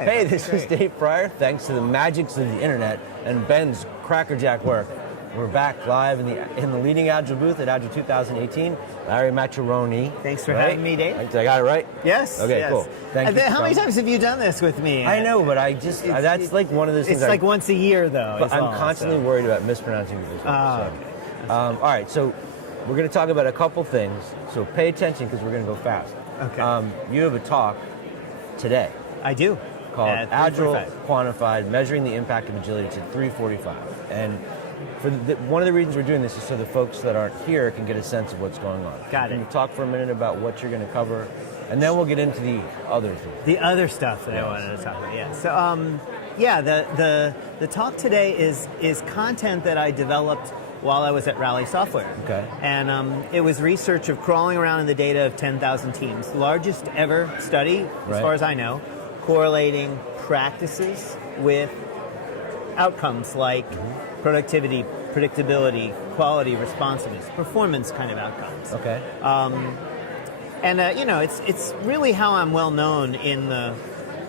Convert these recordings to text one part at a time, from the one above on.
Hey, this is Dave Pryor. Thanks to the magics of the internet and Ben's crackerjack work, we're back live in the Leading Agile booth at Agile 2018. Larry Maccherone. for having me, Dave. I got it right? Yes. Okay, yes. cool. Thank you. How many times have you done this with me? I know, but that's like one of those things. It's like once a year, though. But I'm constantly worried about mispronouncing your name. Okay. All right, so we're going to talk about a couple things. So pay attention because we're going to go fast. Okay. You have a talk today. I do. Called Agile, Quantified, Measuring the Impact of Agility to 345. And one of the reasons we're doing this is so the folks that aren't here can get a sense of what's going on. Got it. Can you talk for a minute about what you're going to cover? And then we'll get into the other things. The other stuff that I wanted to talk about, yeah. So, the talk today is content that I developed while I was at Rally Software. Okay. And it was research of crawling around in the data of 10,000 teams. Largest ever study, as far as I know, correlating practices with outcomes like productivity, predictability, quality, responsiveness, performance kind of outcomes. Okay. It's really how I'm well known in the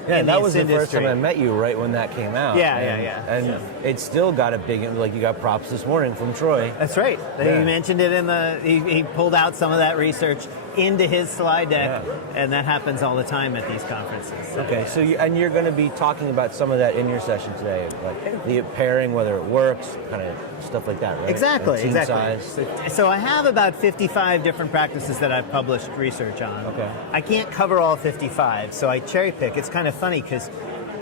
that was the industry. first time I met you, right when that came out. Yeah. And it's still got a big, like you got props this morning from Troy. That's right. Yeah. He mentioned it he pulled out some of that research into his slide deck, and that happens all the time at these conferences. Okay, so you're going to be talking about some of that in your session today, like the pairing, whether it works, kind of stuff like that, right? Exactly, team size. So I have about 55 different practices that I've published research on. Okay. I can't cover all 55, so I cherry pick. It's kind of funny because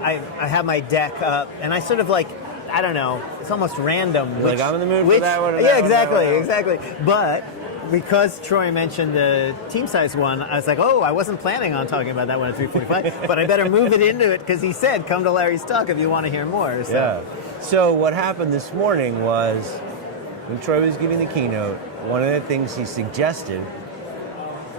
I have my deck up, and I sort of I don't know, it's almost random. I'm in the mood for that one. Yeah, exactly. But because Troy mentioned the team size one, I was like, I wasn't planning on talking about that one at 345, but I better move it into it because he said, come to Larry's talk if you want to hear more. So. Yeah. So what happened this morning was, when Troy was giving the keynote, one of the things he suggested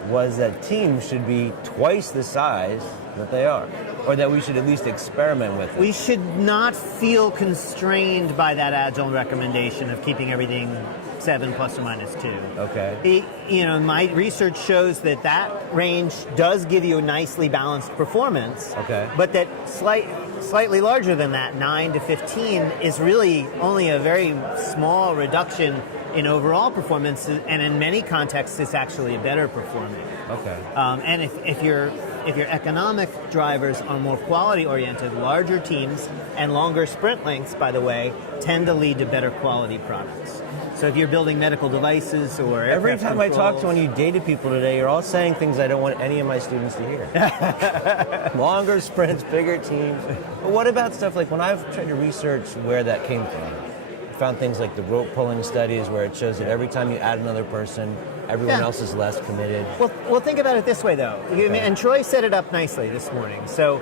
was that teams should be twice the size that they are, or that we should at least experiment with it. We should not feel constrained by that Agile recommendation of keeping everything 7 plus or minus 2. Okay. My research shows that range does give you a nicely balanced performance. Okay. But that slightly larger than that, 9 to 15, is really only a very small reduction in overall performance, and in many contexts, it's actually a better performing. Okay. And if your economic drivers are more quality-oriented, larger teams and longer sprint lengths, by the way, tend to lead to better quality products. So if you're building medical devices or every time controls, I talk to one of you data people today, you're all saying things I don't want any of my students to hear. Longer sprints, bigger teams. But what about stuff like when I've tried to research where that came from? I found things like the rope pulling studies where it shows that every time you add another person, everyone else is less committed. Well, think about it this way, though. Okay. And Troy set it up nicely this morning. So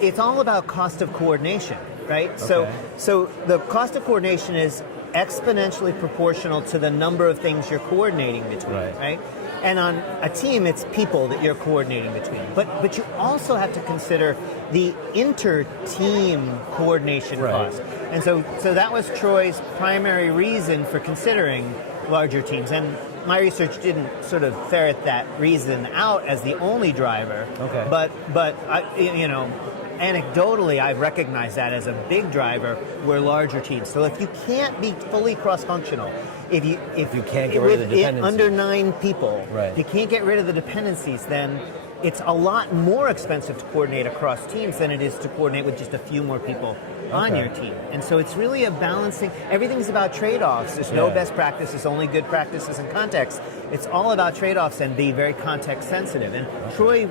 it's all about cost of coordination, right? Okay. So the cost of coordination is exponentially proportional to the number of things you're coordinating between, right? And on a team, it's people that you're coordinating between. But you also have to consider the inter-team coordination cost. And so that was Troy's primary reason for considering larger teams. And my research didn't sort of ferret that reason out as the only driver. Okay. But anecdotally, I've recognized that as a big driver were larger teams. So if you can't be fully cross-functional, if you can't get rid of the dependencies, under 9 people, if you can't get rid of the dependencies, then it's a lot more expensive to coordinate across teams than it is to coordinate with just a few more people on your team. And so it's really a balancing. Everything's about trade-offs. There's no best practices, only good practices and context. It's all about trade-offs and be very context sensitive. And Troy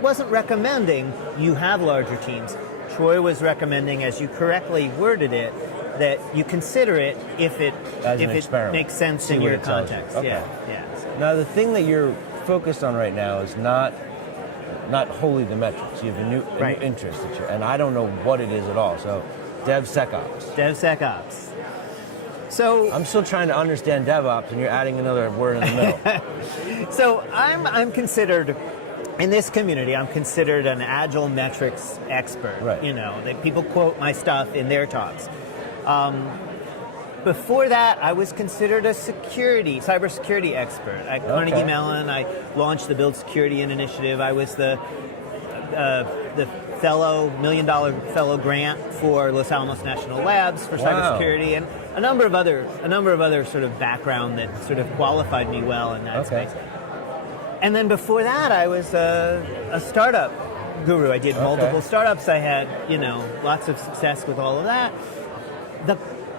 wasn't recommending you have larger teams. Troy was recommending, as you correctly worded it, that you consider it if it makes sense in your context. Okay. Yeah. Now the thing that you're focused on right now is not wholly the metrics. You have a new interest and I don't know what it is at all. So DevSecOps. So I'm still trying to understand DevOps, and you're adding another word in the middle. So I'm considered. In this community, I'm considered an Agile metrics expert. Right. People quote my stuff in their talks. Before that, I was considered a cybersecurity expert. At Carnegie Mellon, I launched the Build Security initiative. I was the $1 million fellow grant for Los Alamos National Labs for Wow. cybersecurity, and a number of other sort of background that sort of qualified me well in that Okay. space. And then before that, I was a startup guru. I did multiple startups. I had, lots of success with all of that.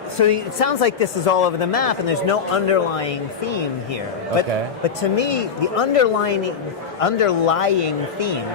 So it sounds like this is all over the map, and there's no underlying theme here. But to me, the underlying theme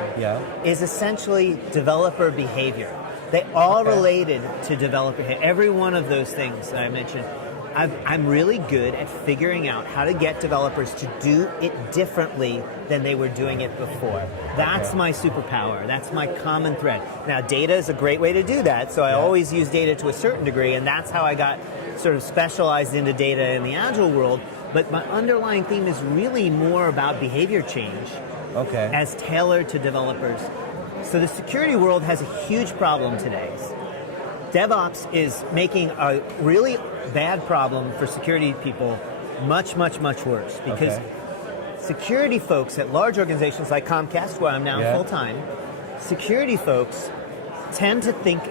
is essentially developer behavior. They all related to developer behavior. Every one of those things that I mentioned. I'm really good at figuring out how to get developers to do it differently than they were doing it before. That's my superpower. That's my common thread. Now, data is a great way to do that, so I always use data to a certain degree, and that's how I got sort of specialized into data in the Agile world. But my underlying theme is really more about behavior change as tailored to developers. So the security world has a huge problem today. DevOps is making a really bad problem for security people much, much, much worse, because security folks at large organizations like Comcast, where I'm now full-time, security folks tend to think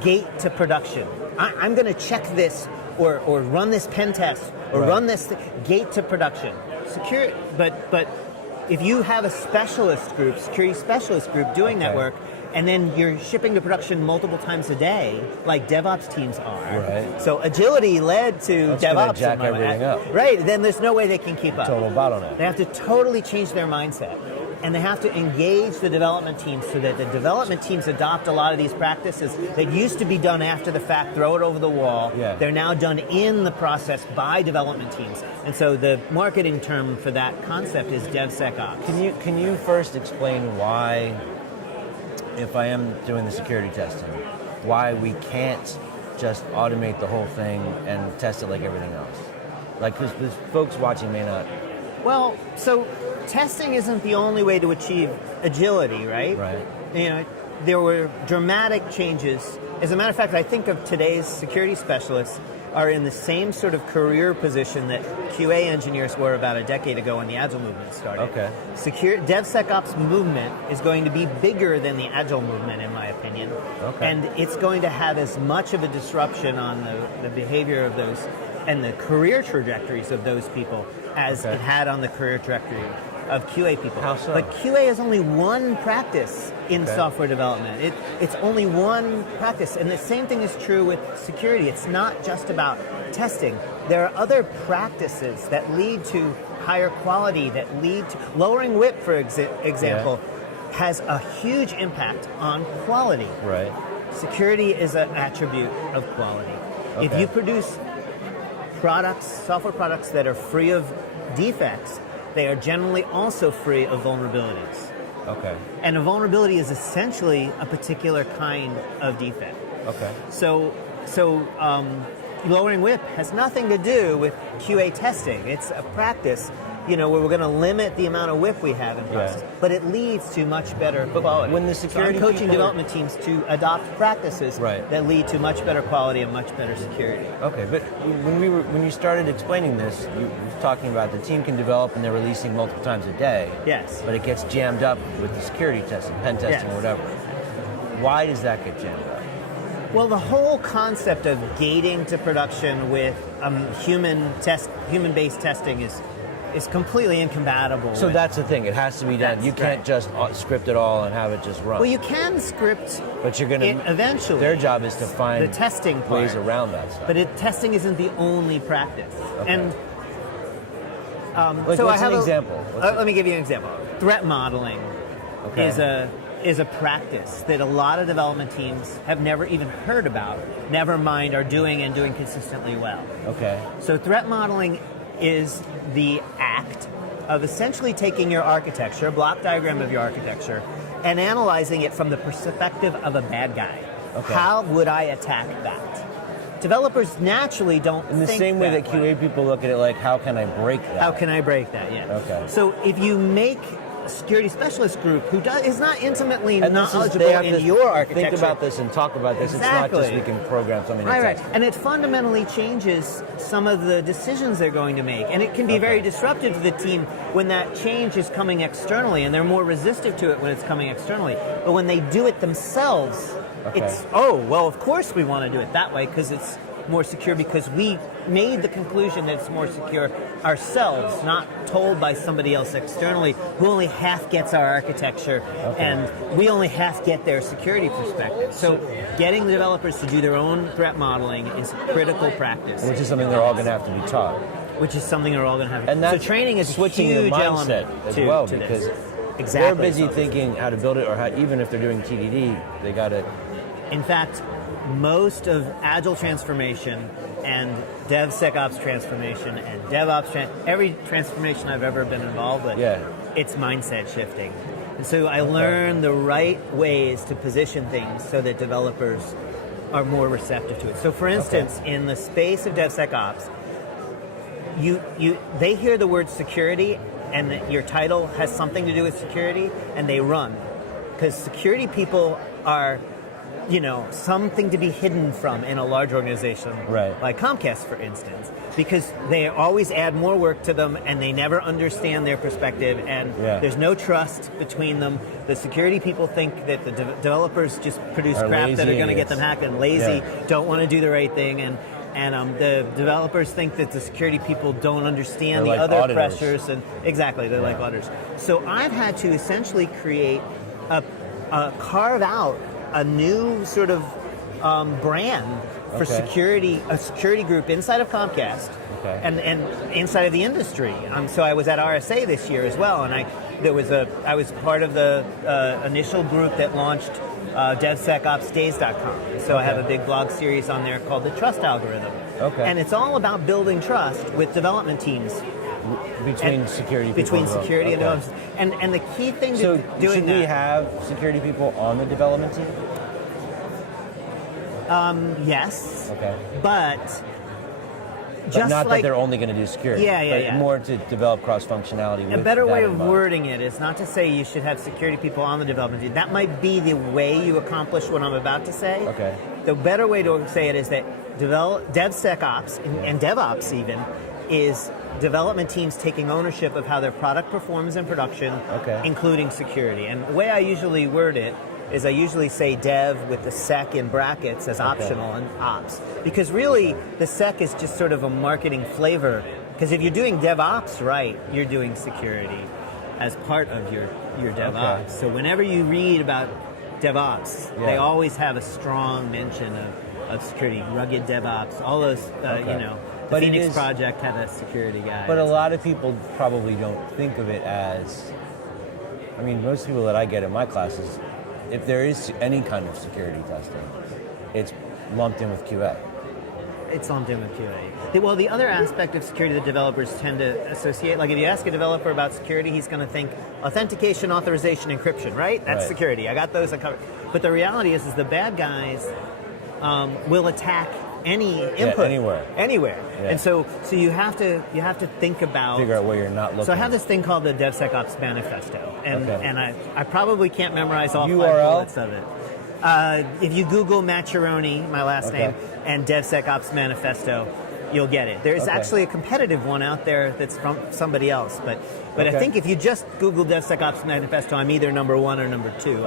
gate to production. I'm going to check this or run this pen test or run this gate to production. But if you have a specialist group, security specialist group doing that work, and then you're shipping to production multiple times a day, like DevOps teams are. Right. So agility led to That's DevOps. gonna jack everything up. Right, then there's no way they can keep up. Total bottleneck. They have to totally change their mindset. And they have to engage the development teams so that the development teams adopt a lot of these practices that used to be done after the fact, throw it over the wall. They're now done in the process by development teams. And so the marketing term for that concept is DevSecOps. Can you first explain why, if I am doing the security testing, why we can't just automate the whole thing and test it like everything else? Like, because folks watching may not. Well, so testing isn't the only way to achieve agility, right? Right. There were dramatic changes. As a matter of fact, I think of today's security specialists are in the same sort of career position that QA engineers were about a decade ago when the Agile movement started. DevSecOps movement is going to be bigger than the Agile movement, in my opinion. And it's going to have as much of a disruption on the behavior of those and the career trajectories of those people as it had on the career trajectory of QA people. How so? But QA is only one practice in software development. It's only one practice. And the same thing is true with security. It's not just about testing. There are other practices that lead to higher quality, that lead to lowering WIP, for example, has a huge impact on quality. Right. Security is an attribute of quality. If you produce products, software products that are free of defects, they are generally also free of vulnerabilities. And a vulnerability is essentially a particular kind of defect. So lowering WIP has nothing to do with QA testing. It's a practice, where we're going to limit the amount of WIP we have in process, but it leads to much better quality. When the security so I'm coaching development teams to adopt practices Right. that lead to much better quality and much better security. But when you started explaining this, you were talking about the team can develop and they're releasing multiple times a day. Yes. But it gets jammed up with the security testing, pen testing, whatever. Why does that get jammed up? Well, the whole concept of gating to production with human-based testing is completely incompatible. So that's the thing. It has to be done. You can't just script it all and have it just run. Well, you can script but you're going to eventually. Their job is to find the testing part, ways around that stuff. But testing isn't the only practice. And so I have an example. Let me give you an example. Threat modeling is a practice that a lot of development teams have never even heard about, never mind are doing and doing consistently well. So threat modeling is the act of essentially taking your architecture, a block diagram of your architecture, and analyzing it from the perspective of a bad guy. How would I attack that? Developers naturally don't in the think same way that QA way. people look at it like, how can I break that? How can I break that? So if you make security specialist group who is not intimately And knowledgeable they have in to your architecture. think about this and talk about this. Exactly. It's not just we can program something. Right. And it fundamentally changes some of the decisions they're going to make. And it can be very disruptive to the team when that change is coming externally, and they're more resistive to it when it's coming externally. But when they do it themselves, it's, of course we want to do it that way because it's more secure, because we made the conclusion that it's more secure ourselves, not told by somebody else externally who only half gets our architecture and we only half get their security perspective. So getting the developers to do their own threat modeling is critical practice. Which is something they're all going to have to be taught. Which is something they're all going to have. And that's so training is switching a huge your mindset element as to, well, to because this. they're busy thinking how to build it, or how, even if they're doing TDD, they got to. In fact, most of Agile transformation and DevSecOps transformation and DevOps, every transformation I've ever been involved with, it's mindset shifting. And so I learned the right ways to position things so that developers are more receptive to it. So for instance, in the space of DevSecOps, they hear the word security and that your title has something to do with security, and they run. Because security people are, something to be hidden from in a large organization like Comcast, for instance, because they always add more work to them and they never understand their perspective, and there's no trust between them. The security people think that the developers just produce crap that are going to get them hacked, and lazy, don't want to do the right thing, and the developers think that the security people don't understand the other auditors. Pressures, and they're like auditors. So I've had to essentially create carve out a new sort of brand for security, a security group inside of Comcast and inside of the industry. So I was at RSA this year as well, and I was part of the initial group that launched DevSecOpsDays.com. So I have a big blog series on there called The Trust Algorithm. And it's all about building trust with development teams. Between security and development. And the key thing to doing should we have security people on the development team? Yes. But just not that they're only going to do security. But more to develop cross-functionality. A better way of wording it is not to say you should have security people on the development team. That might be the way you accomplish what I'm about to say. The better way to say it is that DevSecOps and DevOps even is development teams taking ownership of how their product performs in production, including security. And the way I usually word it is I usually say dev with the sec in brackets as optional and ops. Because really, the sec is just sort of a marketing flavor. Because if you're doing DevOps right, you're doing security as part of your DevOps. So whenever you read about DevOps, they always have a strong mention of security, rugged DevOps, all those, The Phoenix Project had a security guy. But a lot of people probably don't think of it as, most people that I get in my classes, if there is any kind of security testing, it's lumped in with QA. It's lumped in with QA. Well, the other aspect of security that developers tend to associate, like if you ask a developer about security, he's going to think authentication, authorization, encryption, right? That's security. I got those covered. But the reality is the bad guys will attack any input anywhere. And so you have to think about, figure out where you're not looking. So I have this thing called the DevSecOps Manifesto, and I probably can't memorize all URL? 5 bullets of it. If you Google Maccherone, my last name, and DevSecOps Manifesto, you'll get it. There's actually a competitive one out there that's from somebody else, but I think if you just Google DevSecOps Manifesto, I'm either number 1 or number 2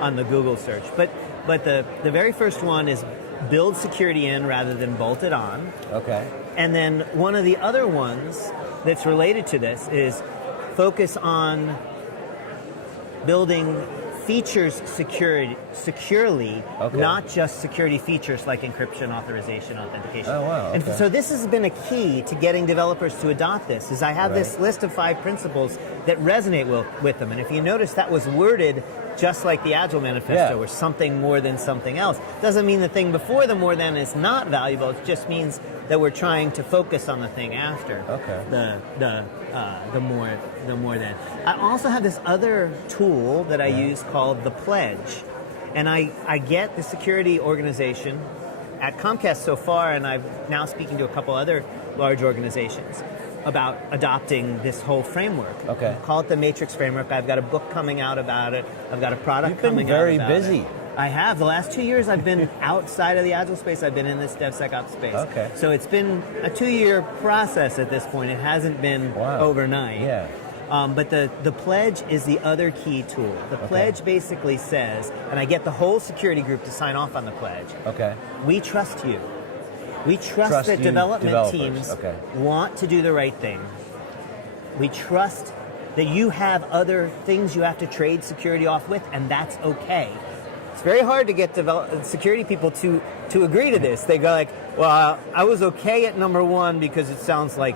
on the Google search. But the very first one is build security in rather than bolt it on. And then one of the other ones that's related to this is focus on building features securely, not just security features like encryption, authorization, authentication. And so this has been a key to getting developers to adopt this, is I have this list of 5 principles that resonate with them. And if you notice, that was worded just like the Agile Manifesto, or something more than something else. Doesn't mean the thing before the more than is not valuable. It just means that we're trying to focus on the thing after the more than. I also have this other tool that I use called the Pledge, and I get the security organization at Comcast so far, and I'm now speaking to a couple other large organizations. about adopting this whole framework. Okay. Call it the Matrix framework. I've got a book coming out about it. I've got a product You've been coming very out about busy. it. I have. The last 2 years I've been outside of the Agile space. I've been in this DevSecOps space. Okay. So it's been a 2-year process at this point. It hasn't been overnight. Yeah. But the pledge is the other key tool. The pledge basically says, and I get the whole security group to sign off on the pledge. Okay. We trust you. We trust that you, development teams Okay. want to do the right thing. We trust that you have other things you have to trade security off with, and that's okay. It's very hard to get security people to agree to this. They go like, well, I was okay at number one because it sounds like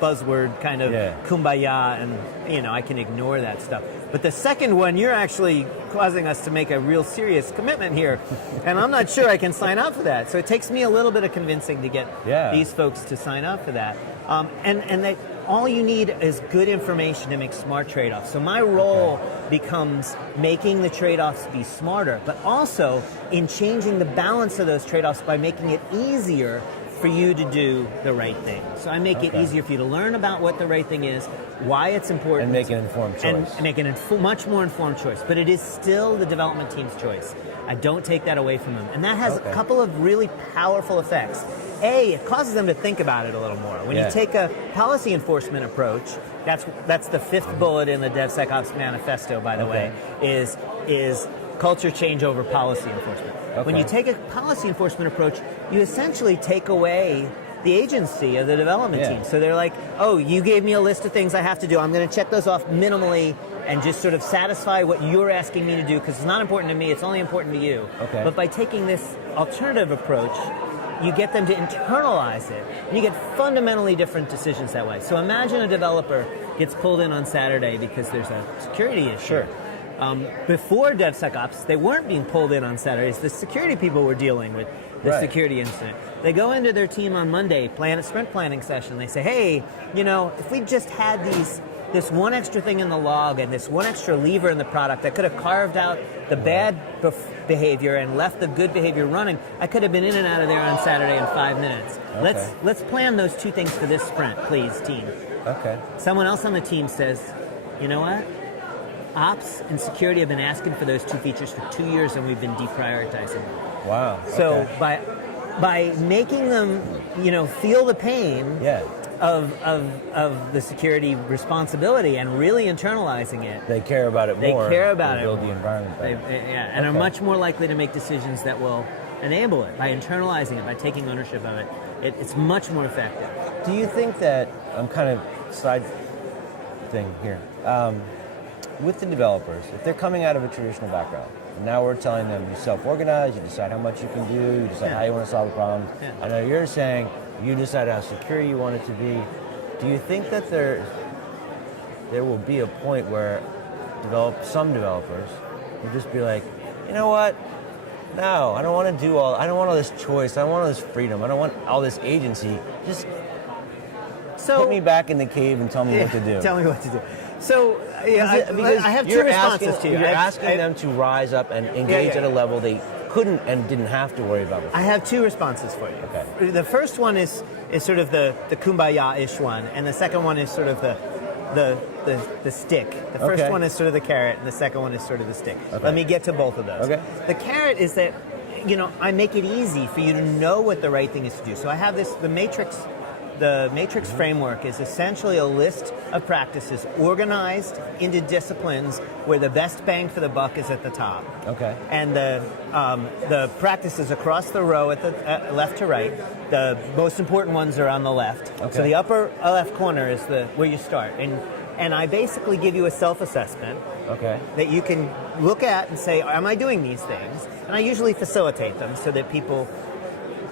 buzzword kind of kumbaya, and I can ignore that stuff. But the second one, you're actually causing us to make a real serious commitment here, and I'm not sure I can sign up for that. So it takes me a little bit of convincing to get these folks to sign up for that. And that all you need is good information to make smart trade-offs. So my role becomes making the trade-offs be smarter, but also in changing the balance of those trade-offs by making it easier for you to do the right thing. So I make it easier for you to learn about what the right thing is, why it's important. And make an informed choice. And make a much more informed choice. But it is still the development team's choice. I don't take that away from them. And that has a couple of really powerful effects. A, it causes them to think about it a little more. When you take a policy enforcement approach, that's the fifth bullet in the DevSecOps manifesto, by the way, is culture change over policy enforcement. When you take a policy enforcement approach, you essentially take away the agency of the development team. So they're like, oh, you gave me a list of things I have to do. I'm going to check those off minimally and just sort of satisfy what you're asking me to do, because it's not important to me, it's only important to you. But by taking this alternative approach, you get them to internalize it, and you get fundamentally different decisions that way. So imagine a developer gets pulled in on Saturday because there's a security issue. Before DevSecOps, they weren't being pulled in on Saturdays. The security people were dealing with the security incident. They go into their team on Monday, plan a sprint planning session. They say, hey, if we just had this one extra thing in the log and this one extra lever in the product that could have carved out the bad behavior and left the good behavior running, I could have been in and out of there on Saturday in 5 minutes. Let's plan those two things for this sprint, please, team. Someone else on the team says, you know what? Ops and security have been asking for those two features for 2 years, and we've been deprioritizing them. Wow. So by making them, feel the pain of the security responsibility and really internalizing it, they care about it more. They care about it. Build the environment better. And are much more likely to make decisions that will enable it by internalizing it, by taking ownership of it. It's much more effective. Do you think that I'm kind of side thing here? With the developers, if they're coming out of a traditional background, and now we're telling them you self-organize, you decide how much you can do, you decide how you want to solve a problem. I know you're saying you decide how secure you want it to be. Do you think that there will be a point where some developers will just be like, you know what? No, I don't want all this choice, I don't want all this freedom, I don't want all this agency. Just put me back in the cave and tell me what to do. Tell me what to do. So, I have two responses to you. You're asking them to rise up and engage at a level they couldn't and didn't have to worry about before. I have two responses for you. Okay. The first one is sort of the kumbaya-ish one, and the second one is sort of the stick. The first one is sort of the carrot, and the second one is sort of the stick. Let me get to both of those. The carrot is that, I make it easy for you to know what the right thing is to do. So I have the Matrix. The Matrix framework is essentially a list of practices organized into disciplines where the best bang for the buck is at the top. And the practices across the row at the left to right, the most important ones are on the left. So the upper left corner is where you start. And I basically give you a self-assessment that you can look at and say, am I doing these things? And I usually facilitate them so that people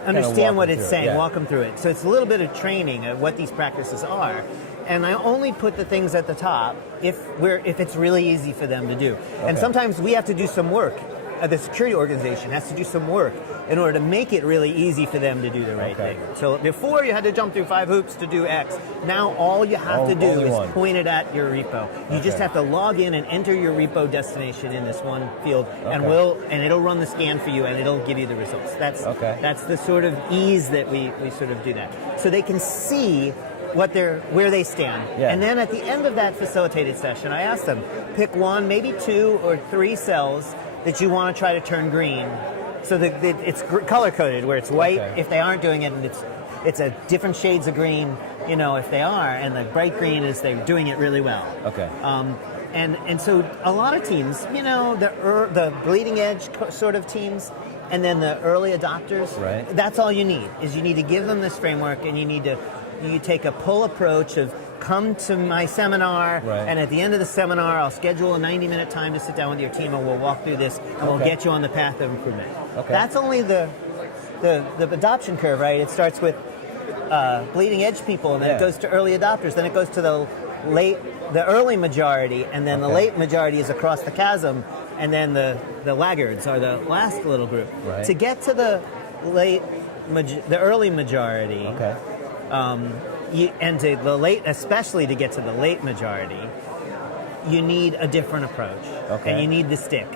understand what it's saying, walk them through it. So it's a little bit of training of what these practices are. And I only put the things at the top if it's really easy for them to do. And sometimes we have to do some work. The security organization has to do some work in order to make it really easy for them to do the right thing. So before you had to jump through 5 hoops to do X. Now all you have to do is point it at your repo. You just have to log in and enter your repo destination in this one field, and it'll run the scan for you, and it'll give you the results. That's the sort of ease that we sort of do that. So they can see where they stand. Yeah. And then at the end of that facilitated session, I ask them, pick one, maybe 2 or 3 cells that you want to try to turn green, so that it's color coded, where it's white if they aren't doing it, and it's a different shades of green, if they are, and the bright green is they're doing it really well. Okay. And so a lot of teams, the bleeding edge sort of teams, and then the early adopters. Right. That's all you need. Is you need to give them this framework, and you take a pull approach of come to my seminar, and at the end of the seminar, I'll schedule a 90-minute time to sit down with your team, and we'll walk through this, and we'll get you on the path of improvement. Okay. That's only the adoption curve, right? It starts with bleeding edge people, and then it goes to early adopters, then it goes to the early majority, and then the late majority is across the chasm, and then the laggards are the last little group. Right. To get to the early majority, and to the late, especially to get to the late majority, you need a different approach, and you need the stick.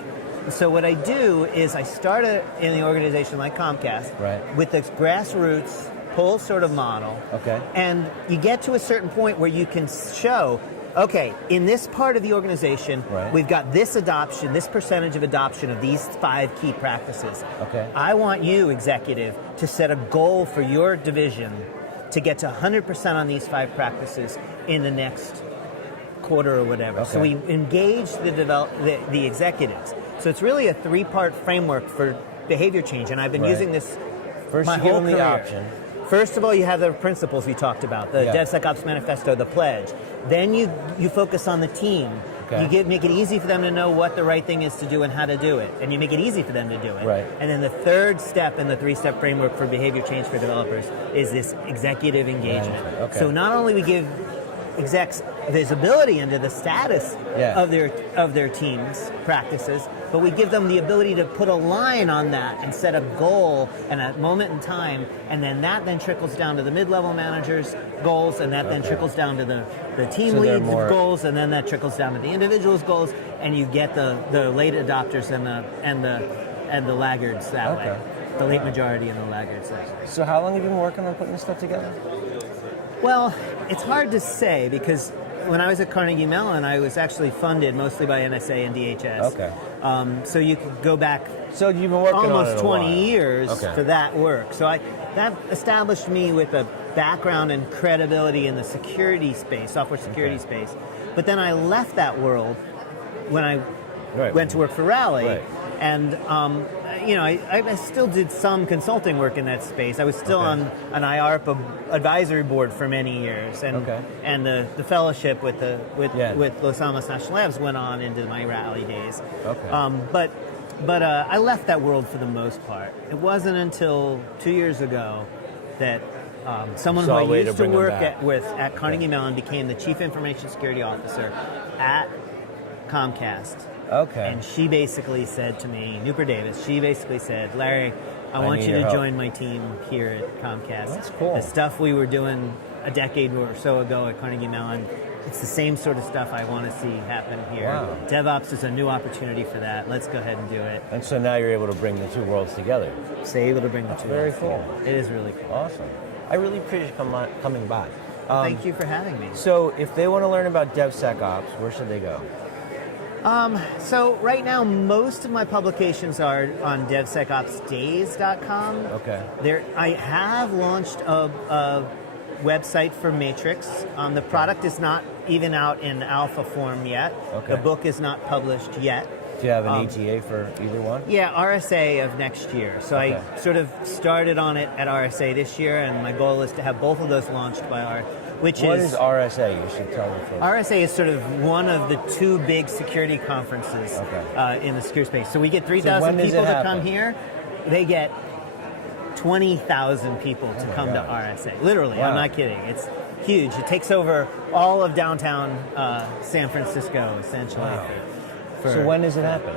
So what I do is I start in the organization like Comcast with this grassroots pull sort of model, and you get to a certain point where you can show, okay, in this part of the organization, we've got this adoption, this percentage of adoption of these 5 key practices. I want you, executive, to set a goal for your division to get to 100% on these 5 practices in the next quarter or whatever. So we engage the executives. So it's really a 3-part framework for behavior change, and I've been using this my whole career. Option. First of all, you have the principles we talked about, the DevSecOps Manifesto, the pledge. Then you focus on the team. You make it easy for them to know what the right thing is to do and how to do it, and you make it easy for them to do it. And then the 3rd step in the 3-step framework for behavior change for developers is this executive engagement. So not only we give execs visibility into the status of their team's practices, but we give them the ability to put a line on that and set a goal and a moment in time, and then that then trickles down to the mid-level managers' goals, and that then trickles down to the team lead's goals, and then that trickles down to the individual's goals, and you get the late adopters and the laggards that way. The late majority and the laggards that way. So how long have you been working on putting this stuff together? Well, it's hard to say, because when I was at Carnegie Mellon, I was actually funded mostly by NSA and DHS. So you could go back you've been working almost on it 20 years for that work. So that established me with a background and credibility in the security space, software security space. But then I left that world when I went to work for Rally. And I still did some consulting work in that space. I was still on an IARPA advisory board for many years, and the fellowship with Los Alamos National Labs went on into my Rally days. But I left that world for the most part. It wasn't until 2 years ago that someone who I used to work at Carnegie Mellon became the Chief Information Security Officer at Comcast. And she basically said to me, Newper Davis, she basically said, Larry, I want you to join my team here at Comcast. That's cool. The stuff we were doing a decade or so ago at Carnegie Mellon, it's the same sort of stuff I want to see happen here. Wow. DevOps is a new opportunity for that. Let's go ahead and do it. And so now you're able to bring the 2 worlds together. Able to bring the 2 very worlds cool. together. It is really cool. Awesome. I really appreciate you coming by. Thank you for having me. So if they want to learn about DevSecOps, where should they go? So right now, most of my publications are on DevSecOpsDays.com. I have launched a website for Matrix. The product is not even out in alpha form yet. The book is not published yet. Do you have an ETA for either one? Yeah, RSA of next year. So I sort of started on it at RSA this year, and my goal is to have both of those launched by What is RSA? You should tell me first. RSA is sort of one of the 2 big security conferences in the security space. So we get 3,000 people to come here. They get 20,000 people to come to RSA. Literally, I'm not kidding. It's huge. It takes over all of downtown San Francisco, essentially. Wow. So when does it happen?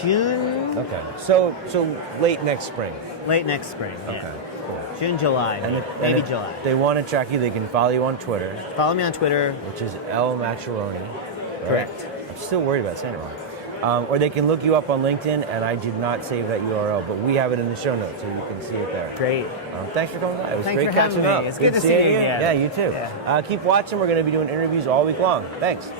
June. So late next spring. Late next spring. Cool. June, July, maybe July. They want to track you. They can follow you on Twitter. Follow me on Twitter, which is L Maccherone. Correct. I'm still worried about saying it wrong. Or they can look you up on LinkedIn, and I did not save that URL, but we have it in the show notes, so you can see it there. Great. Thanks for coming by. It was Thanks great for having catching me. up. It's good to see you again. Yeah, you too. Yeah. Keep watching. We're going to be doing interviews all week long. Thanks.